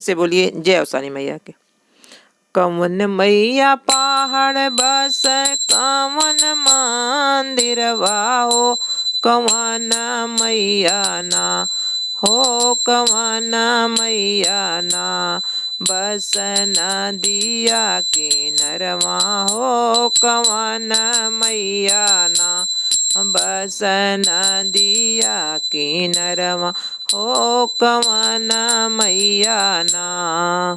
से बोलिए जय अवसानी मैया के। कवन मैया पहाड़ बस कवन मंदिर हो, कवन मैया ना हो, कवन मैया ना बस नदिया किनरवा हो, कवन मैया ना बस नदिया किनरवा हो, कवन मैया ना।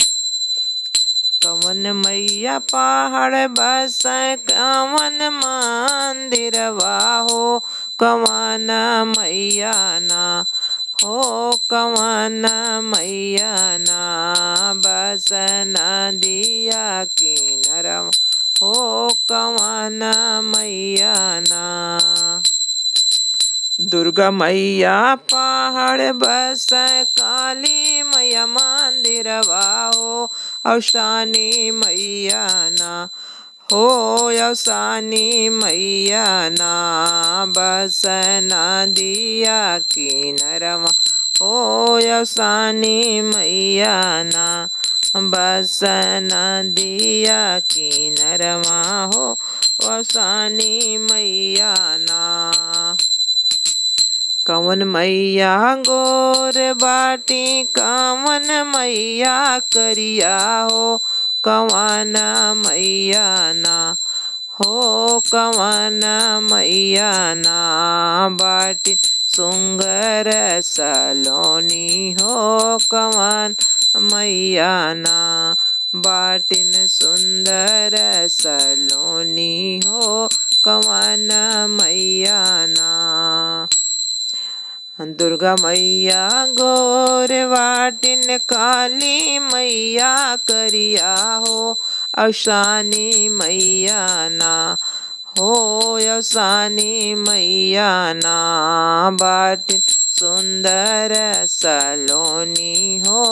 कवन मैया पहाड़ बस कवन मंदिरवा हो, कवन मैया ना हो, कवन मैया ना बस नदिया किनरवा हो, कवन मैया ना। दुर्गा मैया पहाड़ बस काली मैया मंदिरवा हो, अवसानी मैया ना हो, अवसानी मैया ना बस नदिया किनरवा हो, अवसानी मैया ना बस नदिया किनरवा हो, अवसानी मैया ना। कवन मैया गोर बाटी, कवन मैया करिया हो, कवन मैया ना हो, कवन मैया ना बाटी सुंदर सलोनी हो, कवन मैया ना बाटिन सुंदर सलोनी हो, कवन मैया ना। दुर्गा मैया गोर वाटिन, काली मैया करिया हो, अवसानी मैया ना हो, अवसानी मैया ना बाटिन सुंदर सलोनी हो,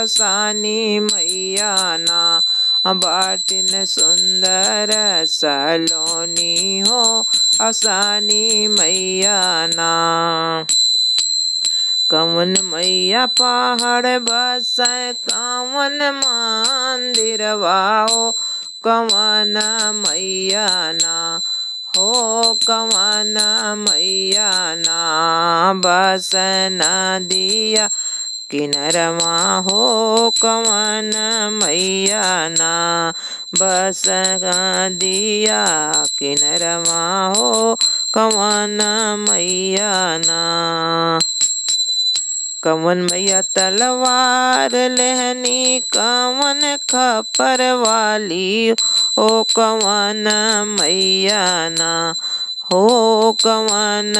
अवसानी मैया ना बाटिन सुंदर सलोनी हो, अवसानी मैया ना। कवन मैया पहाड़ बस कवन मंदिरवा हो, कवन मैया ना हो, कवन मैया ना बस नदिया किनरवा हो, कवन मैया ना बस नदिया किनरवा हो, कवन मैया ना। कवन मैया तलवार लेहनी, कवन खपर वाली हो, कवन मैया ना हो, कवन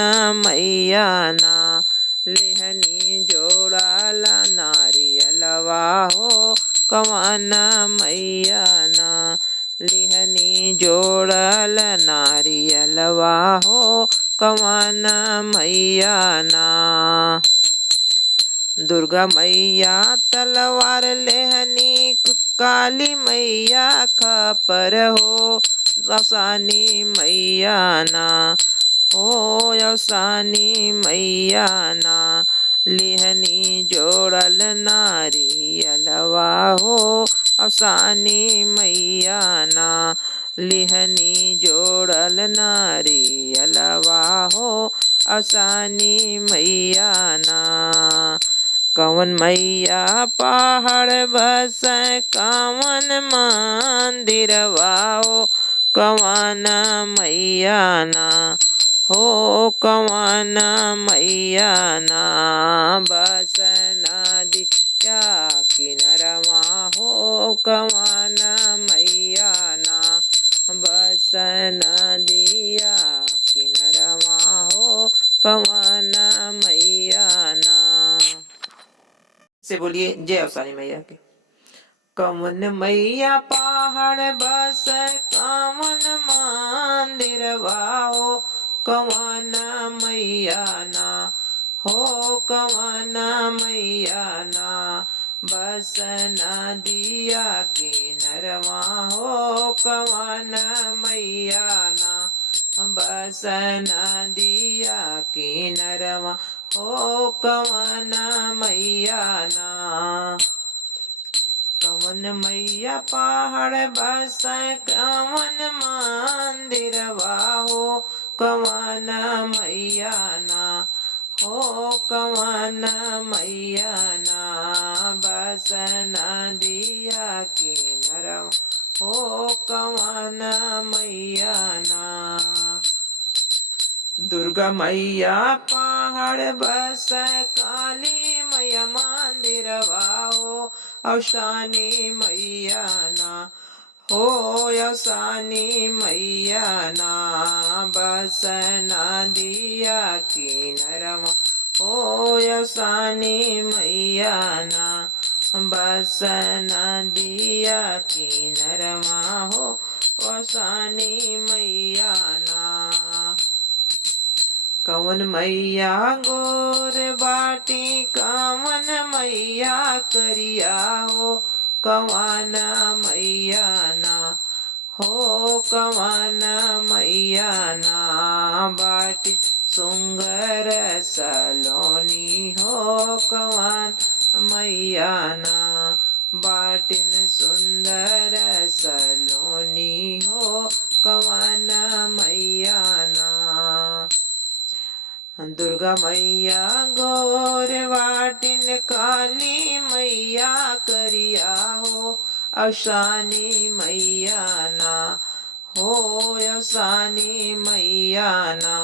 मैया ना लेहनी जोड़ाला नारियलवा हो, कवन मैया ना लेहनी जोड़ल नारियलवा हो, कवन मैया ना। दुर्गा मैया तलवार लेहनी, काली मैया खपर हो, अवसानी मैया ना हो, अवसानी मैया ना लेहनी जोड़ल नारियलवा हो, अवसानी मैया ना लेहनी जोड़ल नारियलवा हो, अवसानी मैया ना। कवन मैया पहाड़ बस कवन मंदिरवा हो, कवन मैया ना हो, कवन मैया ना बस नदिया किनरवा हो, कवन मैया ना बस नदिया किनरवा हो, कवन मैया ना। से बोलिए जय अवसानी मैया के। कवन मैया पहाड़ बस कवन मंदिरवा हो, कवन मैया ना हो, कवन मैया ना बस नदिया किनरवा हो, कवन मैया ना बस नदिया किनरवा हो, कवन मैया ना। कवन मैया पहाड़ बसाए कवन मंदिरवा हो कवन मैया ना हो कवन मैया ना बस नदिया किनरवा हो कवन मैया ना। दुर्गा मैया पहाड़ बस काली मैया मंदिरवा हो अवसानी मैया ना हो अवसानी मैया ना बस नदिया किनरवा हो अवसानी मैया ना बस नदिया किनरवा हो अवसानी मैया ना। कवन मैया गोर बाटी कवन मैया करिया हो कवन मैया ना हो कवन मैया ना बाटी सुंदर सलोनी हो कवन मैया ना बाटिन सुंदर सलोनी हो कवन मैया ना। दुर्गा मैया गोर वाटिन काली मैया करिया हो अवसानी मैया ना हो अवसानी मैया ना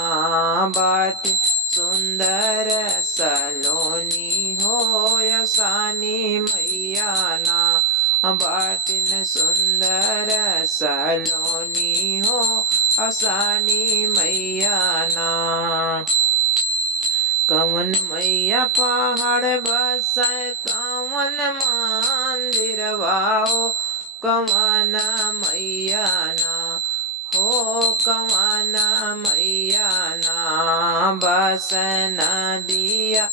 बाटिन सुंदर सलोनी हो अवसानी मैया ना बाटिन सुंदर सलोनी हो अवसानी मैया ना। कवन मैया पहाड़ बसाए कवन मंदिरवा हो कवन मैया ना हो कवन मैया ना बस नदिया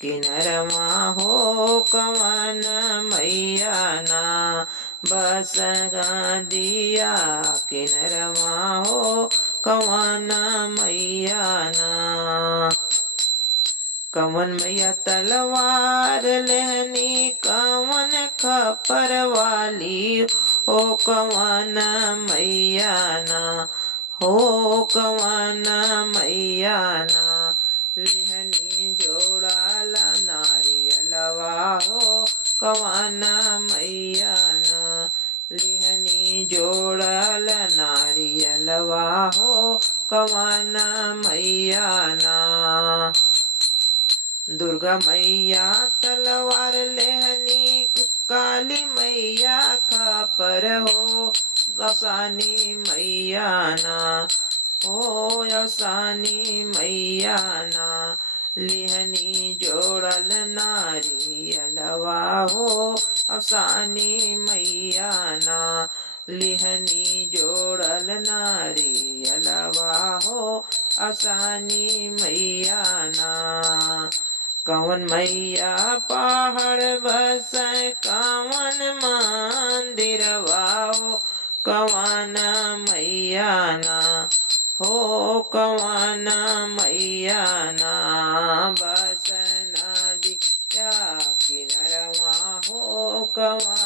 किनरवा हो कवन मैया ना बस नदिया किनरवा हो कवन मैया ना। कवन मैया तलवार लेहनी कवन खपर वाली हो कवन मैया ना हो कवन मैया ना लेहनी जोड़ाला नारियलवा हो कवन मैया ना लेहनी जोड़ाल नारियलवा हो कवन मैया ना। दुर्गा मैया तलवार लेहनी काली मैया खपर हो अवसानी मैया ना हो अवसानी मैया ना लेहनी जोड़ल नारियलवा हो अवसानी मैया ना लेहनी जोड़ल नारियलवा हो अवसानी मैया ना। कवन मैया पहाड़ बसाए कवन मंदिरवा हो कवन मैया ना हो कवन मैया ना बस नदिया किनरवा हो कवन